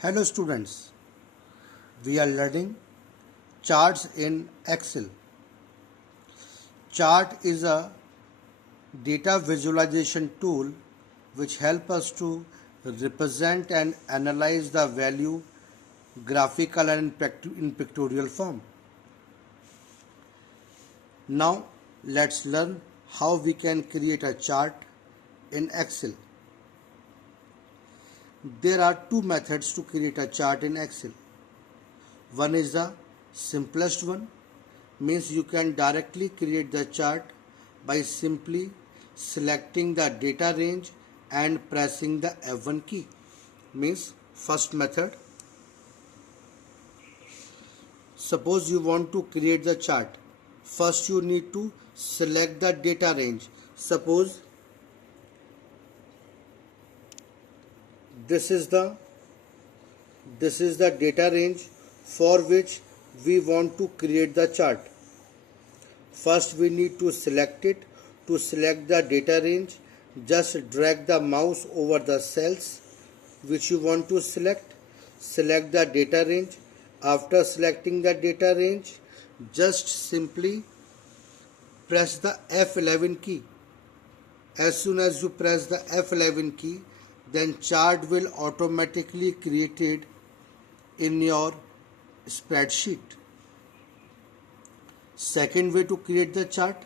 Hello students, we are learning charts in Excel. Chart is a data visualization tool which helps us to represent and analyze the value graphical and in pictorial form. Now let's learn how we can create a chart in Excel. There are two methods to create a chart in Excel. One is the simplest one, means you can directly create the chart by simply selecting the data range and pressing the F1 key. Means first method. Suppose you want to create the chart. First you need to select the data range. Suppose this is the data range for which we want to create the chart. First we need to select it. To select the data range, just drag the mouse over the cells which you want to select. Select the data range. After selecting the data range, just simply press the F11 key. As soon as you press the F11 key, then chart will automatically created in your spreadsheet. Second way to create the chart.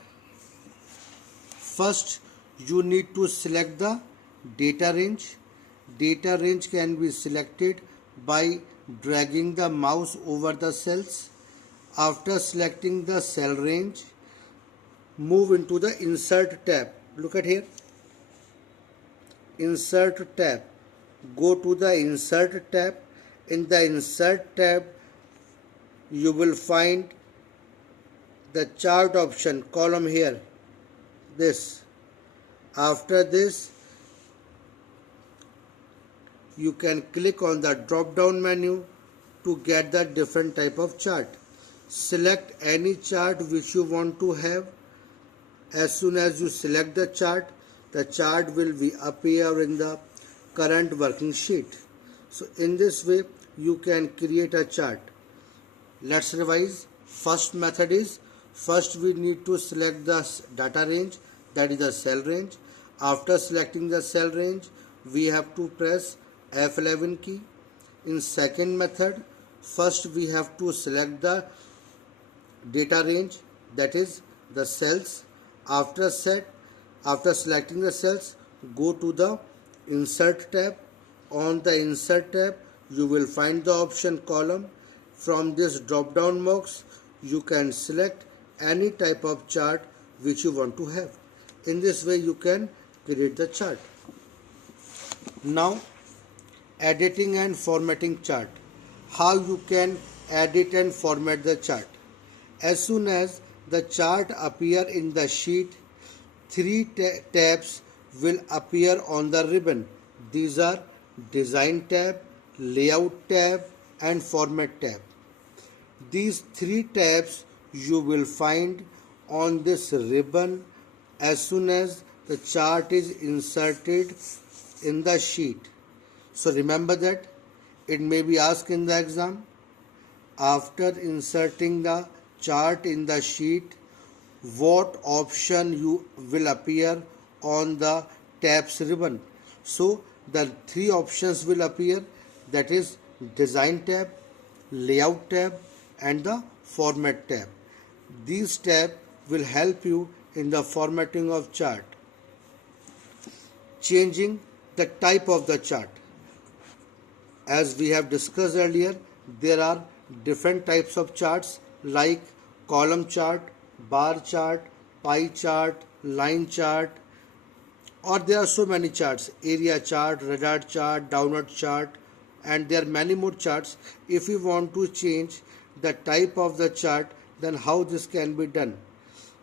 First you need to select the data range. Data range can be selected by dragging the mouse over the cells. After selecting the cell range, move into the insert tab. Look at here. Insert tab. Go to the insert tab. In the insert tab you will find the chart option column here, this. After this you can click on the drop down menu to get the different type of chart. Select any chart which you want to have. As soon as you select the chart will be appear in the current working sheet. So in this way you can create a chart. Let's revise. First method is, first we need to select the data range, that is the cell range. After selecting the cell range, we have to press F11 key. In second method, first we have to select the data range, that is the cells. After selecting the cells, go to the insert tab. On the insert tab you will find the option column. From this drop down box you can select any type of chart which you want to have. In this way you can create the chart. Now editing and formatting chart. How you can edit and format the chart. As soon as the chart appear in the sheet, three tabs will appear on the ribbon. These are Design tab, Layout tab and Format tab. These three tabs you will find on this ribbon as soon as the chart is inserted in the sheet. So remember that it may be asked in the exam. After inserting the chart in the sheet, what option you will appear on the tabs ribbon? So the three options will appear, that is Design tab, Layout tab and the Format tab. These tabs will help you in the formatting of chart. Changing the type of the chart. As we have discussed earlier, there are different types of charts like column chart, bar chart, pie chart, line chart, or there are so many charts, area chart, radar chart, downward chart, and there are many more charts. If you want to change the type of the chart, then how this can be done?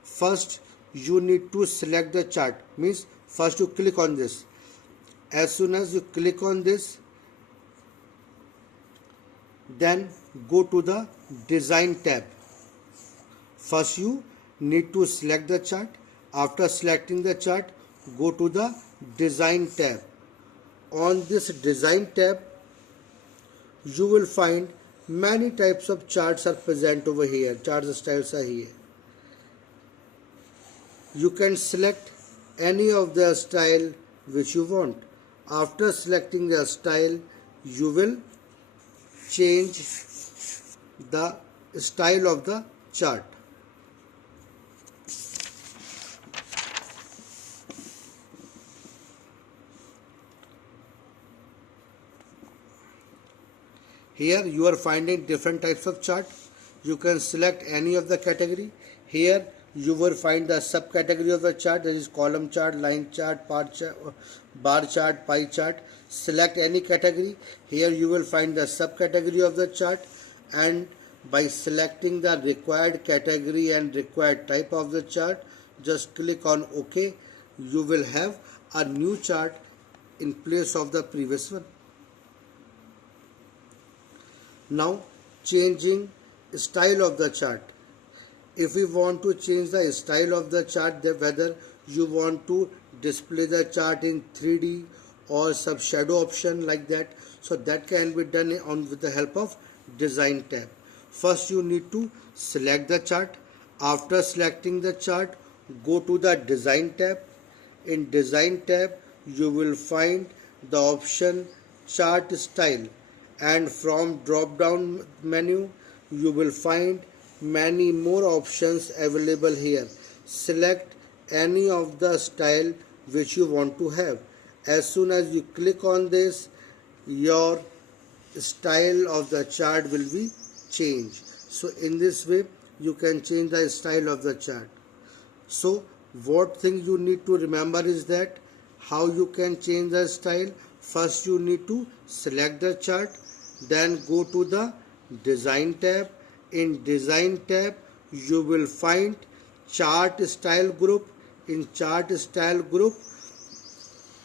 First you need to select the chart, means first you click on this. As soon as you click on this, then go to the Design tab. First you need to select the chart. After selecting the chart, go to the Design tab. On this Design tab, you will find many types of charts are present over here. Charts styles are here. You can select any of the style which you want. After selecting the style, you will change the style of the chart. Here you are finding different types of chart. You can select any of the category. Here you will find the subcategory of the chart, that is column chart, line chart, bar chart, pie chart. Select any category. Here you will find the subcategory of the chart, and by selecting the required category and required type of the chart, just click on OK. You will have a new chart in place of the previous one. Now changing style of the chart. If we want to change the style of the chart, whether you want to display the chart in 3D or some shadow option like that, so that can be done with the help of design tab. First you need to select the chart. After selecting the chart, go to the design tab. In design tab you will find the option chart style, and from drop down menu you will find many more options available here. Select any of the style which you want to have. As soon as you click on this, your style of the chart will be changed. So in this way you can change the style of the chart. So what thing you need to remember is that how you can change the style. First you need to select the chart, then go to the design tab. In design tab you will find chart style group. In chart style group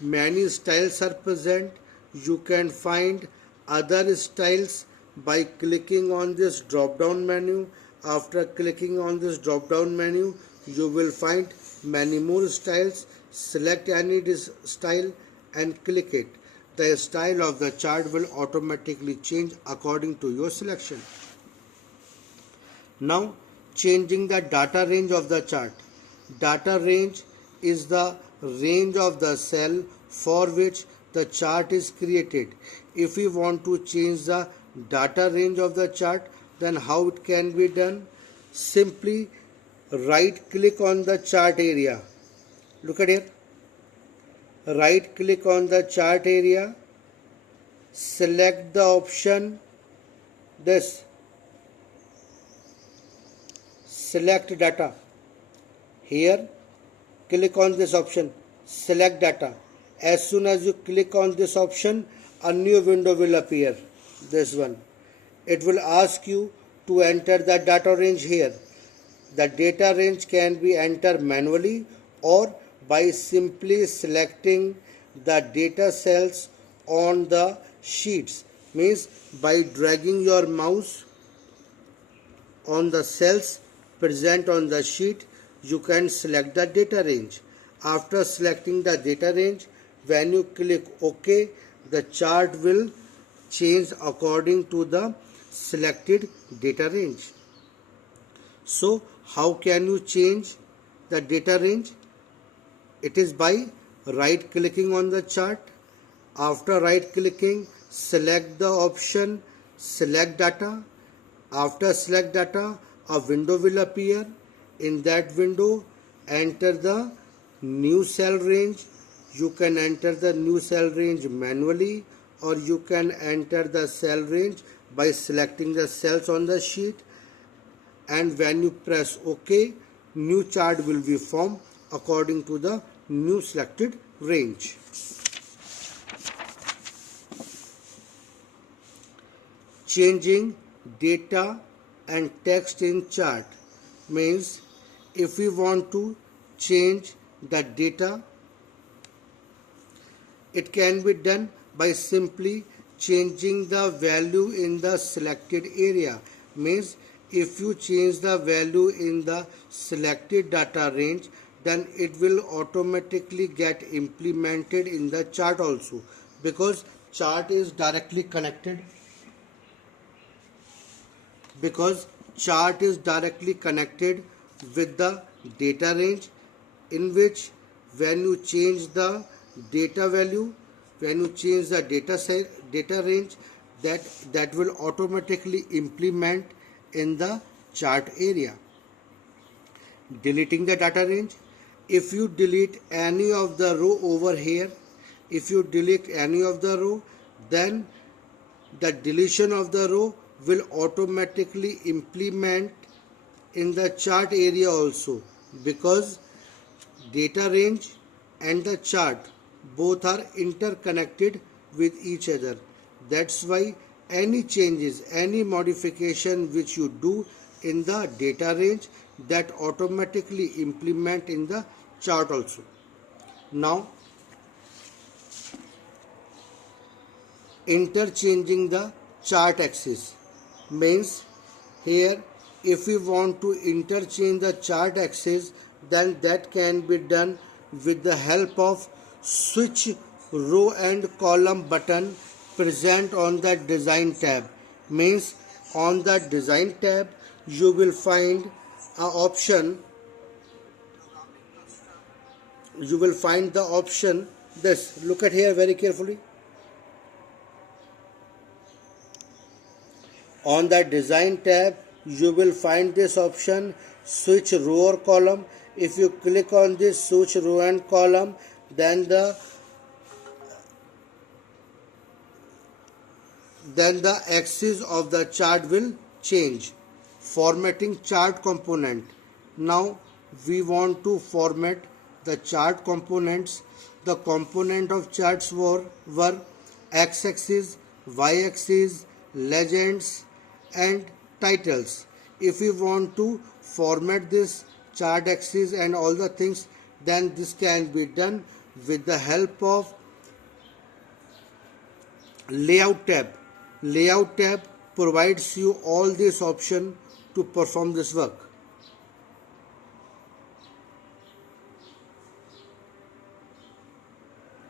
many styles are present. You can find other styles by clicking on this drop down menu. After clicking on this drop down menu you will find many more styles. Select any style and click it. The style of the chart will automatically change according to your selection. Now changing the data range of the chart. Data range is the range of the cell for which the chart is created. If we want to change the data range of the chart, then how it can be done? Simply right click on the chart area. Look at here. Right click on the chart area. Select the option this. Select data. Here click on this option, select data. As soon as you click on this option, a new window will appear, this one. It will ask you to enter the data range here. The data range can be entered manually or by simply selecting the data cells on the sheets. Means by dragging your mouse on the cells present on the sheet, you can select the data range. After selecting the data range, when you click OK, the chart will change according to the selected data range. So how can you change the data range? It is by right clicking on the chart. After right clicking, select the option select data. After select data, a window will appear. In that window, enter the new cell range. You can enter the new cell range manually, or you can enter the cell range by selecting the cells on the sheet. And when you press OK, new chart will be formed according to the new selected range. Changing data and text in chart means if we want to change the data, it can be done by simply changing the value in the selected area. Means if you change the value in the selected data range, then it will automatically get implemented in the chart also, because chart is directly connected because chart is directly connected with the data range, in which when you change the data value, when you change the data range, that will automatically implement in the chart area. Deleting the data range, if you delete any of the row over here, if you delete any of the row, then the deletion of the row will automatically implement in the chart area also, because data range and the chart both are interconnected with each other. That's why any changes, any modification which you do in the data range, that automatically implement in the chart also. Now, interchanging the chart axis means, here if we want to interchange the chart axis, then that can be done with the help of switch row and column button present on the design tab. Means on the design tab you will find a option, you will find the option this. Look at here very carefully. On the design tab you will find this option, switch row or column. If you click on this switch row and column, then the axis of the chart will change. Formatting chart component. Now we want to format the chart components. The component of charts were x-axis, y-axis, legends and titles. If we want to format this chart axis and all the things, then this can be done with the help of layout tab. Layout tab provides you all this option to perform this work.